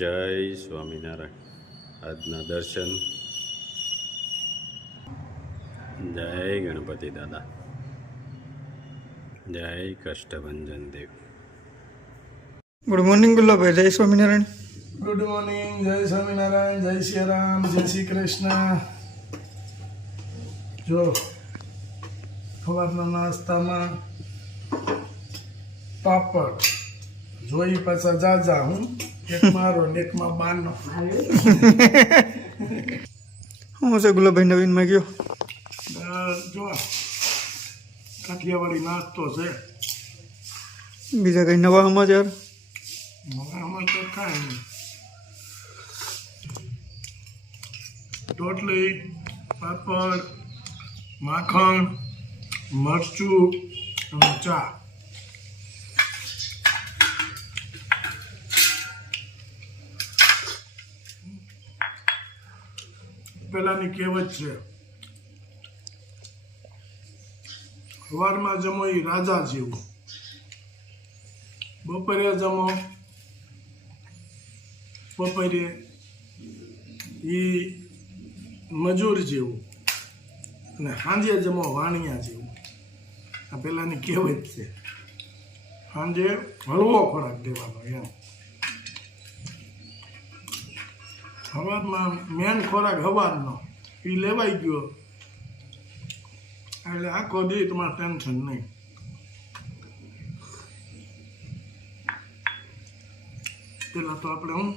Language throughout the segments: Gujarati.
જય સ્વામિનારાયણ. આજના દર્શન. જય ગણપતિ દાદા. જય કષ્ટભંજન દેવ. Good morning Gullabhai. જય સ્વામિનારાયણ. Good morning. જય સ્વામિનારાયણ. જય શ્રી રામ. જય શ્રી કૃષ્ણ. જો સવારના નાસ્તામાં પાપડ જોઈ પાછા જાજા હું એક મારો ને એકમાં બાનો. શું છે ગુલ્લાભાઈ નવીનમાં ગયો? જો કાઠિયાવાડી નાસ્તો છે. બીજા કઈ નવા સમાચાર? આમાં તો કાંઈ નહીં. રોટલી, પાપડ, માખણ, મરચું અને ચા. પેલાની કહેવત છે, સવારમાં જમો એ રાજા જેવું, બપોરે જમો બપોરે એ મજૂર જેવું, અને સાંજે જમો વાણિયા જેવું. આ પેલાની કહેવત છે. સાંજે હળવો ખોરાક દેવાનો એમ. સવારમાં મેન ખોરાક સવારનો એ લેવાઈ ગયો એટલે આખો દી તમારે ટેન્શન નહીં. પેલા તો આપણે હું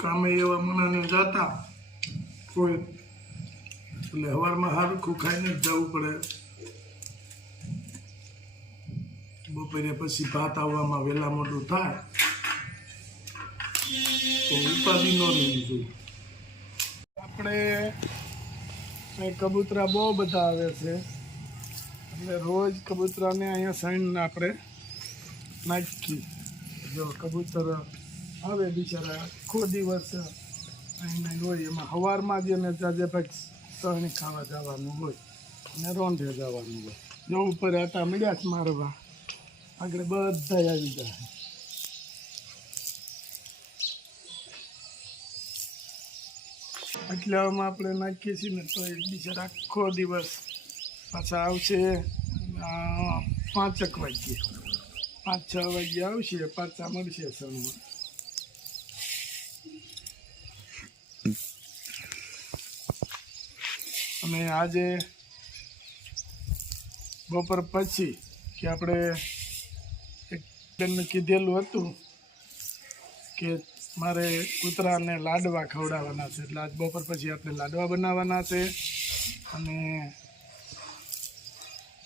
કામે એવા મનાને જતા કોઈ એટલે સવારમાં હારખું ખાઈને જ જવું પડે. બપોરે પછી ભાત આવવામાં વહેલા મોડું થાય તો ઉપાધિ ન લેવી જોઈએ. આપણે કબૂતરા બહુ બધા આવે છે એટલે રોજ કબૂતરાને અહીંયા સાઈડને આપણે નાખી. જો કબૂતર આવે બિચારા આખો દિવસ અહીં હોય, એમાં સવારમાં જ એને જાજે ભાઈ સહણી ખાવા જવાનું હોય અને રોંઢે જવાનું હોય. જો ઉપર આટા મળ્યા જ મારવા આગળ બધા આવી જાય. એટલે આમાં આપણે નાખીએ છીએ ને તો એક બિચારા આખો દિવસ પાછા આવશે 5 વાગ્યે 5-6 વાગ્યે આવશે, પાછા મળશે સણમાં. અને આજે બપોર પછી કે આપણે એક બેનને કીધેલું હતું કે મારે કૂતરાને લાડવા ખવડાવવાના છે, એટલે આજ બપોર પછી આપણે લાડવા બનાવવાના છે. અને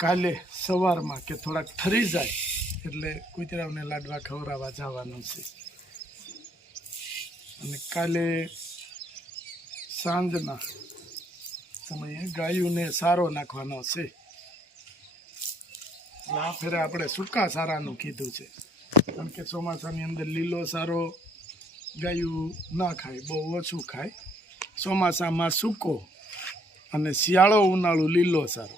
કાલે સવારમાં કે થોડાક ઠરી જાય એટલે કૂતરાઓને લાડવા ખવડાવવા જવાનું છે. અને કાલે સાંજના સમયે ગાયોને સારો નાખવાનો છે. આ ફેરે આપણે સૂકા સારાનું કીધું છે, કારણ કે ચોમાસાની અંદર લીલો સારો ગાયું ના ખાય, બહુ ઓછું ખાય. ચોમાસામાં સૂકો અને શિયાળો ઉનાળો લીલો સારો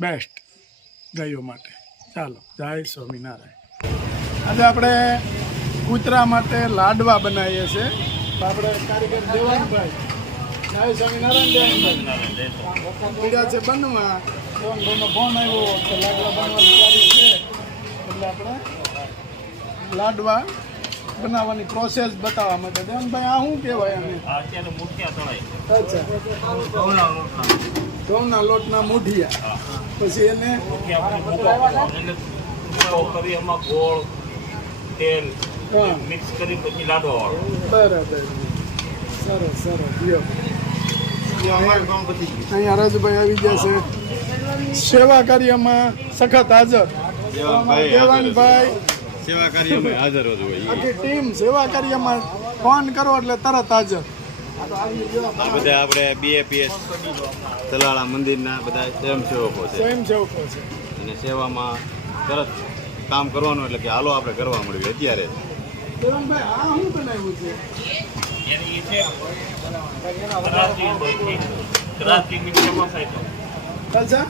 બેસ્ટ ગાયો માટે. ચાલો, જય સ્વામિનારાયણ. આજે આપણે કૂતરા માટે લાડવા બનાવીએ છીએ. તો આપણે કારીગર દેવાનભાઈ, જય સ્વામિનારાયણ દેવાનભાઈ છે બનવા. દેવાનભાઈનો ફોન આવ્યો તો લાડવા બનવાની તારીખ છે, એટલે આપણે લાડવા બનાવવાની પ્રોસેસ બતાવવા માટે. દેવનભાઈ આ શું કહેવાય આને? અચ્છા, ઘઉંના લોટના મૂઠિયા. પછી એને ગોળ તેલ મિક્સ કરી પછી લાડવા વાળો. બરાબર, સરસ સરસ. અહીંયા રાજભાઈ આવી જશે સેવા કાર્યમાં સખત હાજર. દેવાનભાઈ સેવા કાર્યમાં હાજર હોય. આખી ટીમ સેવા કાર્યમાં ફોન કરો એટલે તરત હાજર. આ બધા આપણે BAPS તલાળા મંદિરના બધા સ્વયંસેવકો છે. સ્વયંસેવકો છે અને સેવામાં તરત કામ કરવાનું એટલે કે હાલો આપણે કરવા મળ્યું અત્યારે. દેવાનભાઈ આ શું બનાવ્યું છે? અચ્છા,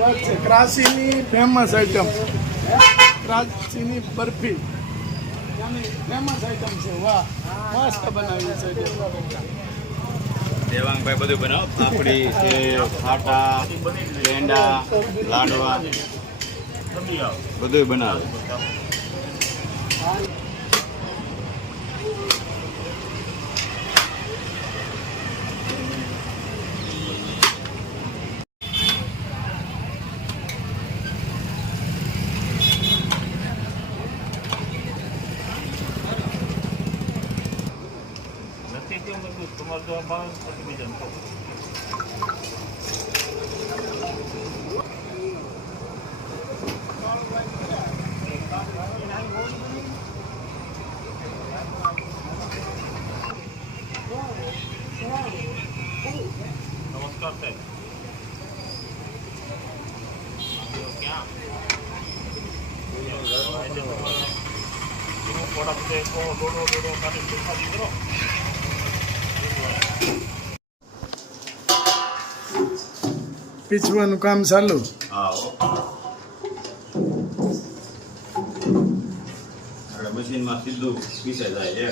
વાત છે. ક્રાસીની ફેમસ આઈટમ, ક્રાસીની બરફી. ફેમસ આઈટમ છે. વાહ, મસ્ત બનાવ્યું છે દેવાંગભાઈ. દેવાંગભાઈ બધું બનાવો, પાપડી છે, ખાટા, પેંડા, લાડવા બધું બનાવે. નથી કેમ બધું તમારે તો ભાવ પછી બીજાને કહો. નમસ્કાર સાહેબ. ક્યાં થોડા બધા દોડો કાઢી દેખાડી કરો. પીછવાનું કામ ચાલુ. હા મશીનમાં સીધું પીસાઈ જાય.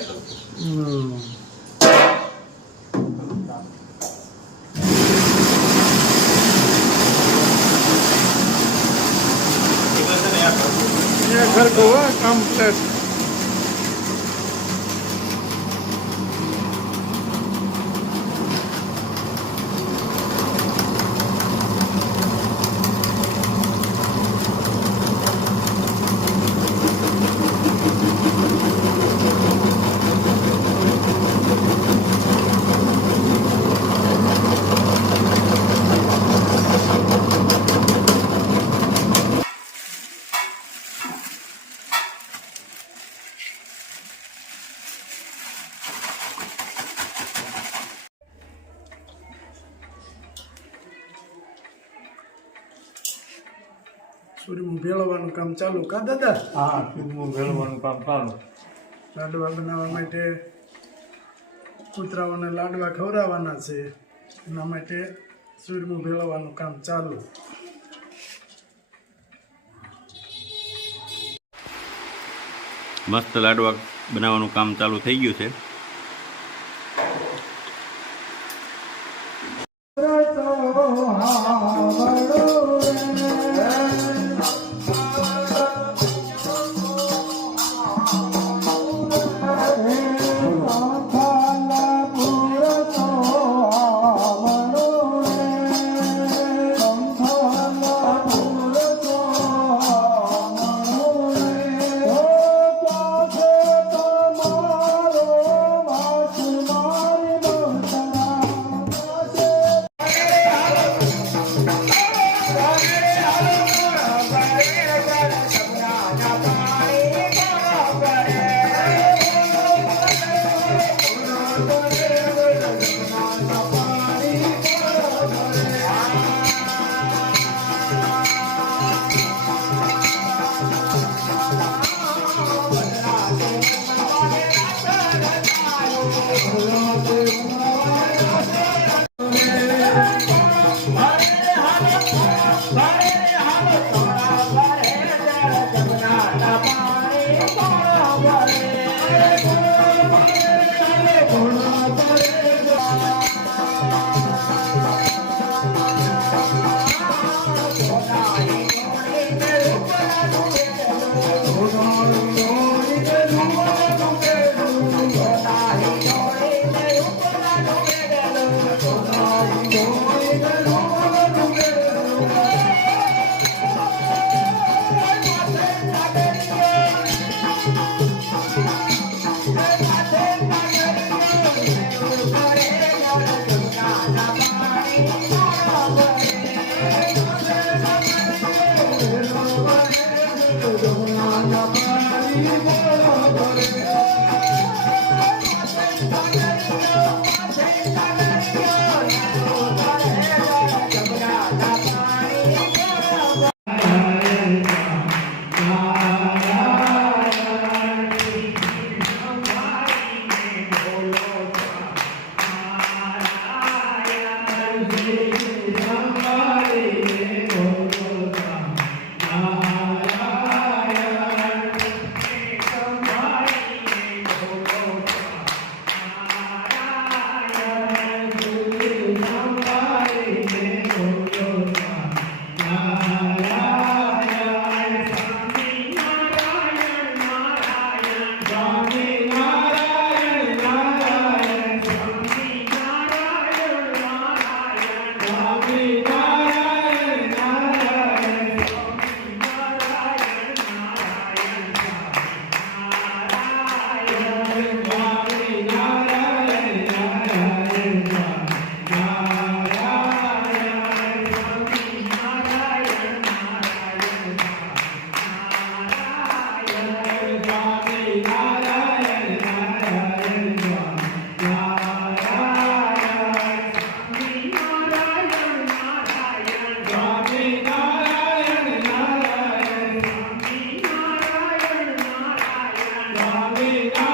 ખરખો કમ્પ્લેટ. સૂર્યમાં ભેળવવાનું કામ ચાલુ. કા દાદા? હા, ચૂરમું ભેળવાનું કામ ચાલુ. લાડવા બનાવવા માટે કૂતરાઓને લાડવા ખવડાવવાના છે. એના માટે સૂરમું ભેળવવાનું કામ ચાલુ. મસ્ત લાડવા બનાવવાનું કામ ચાલુ થઈ ગયું છે. હરે રામ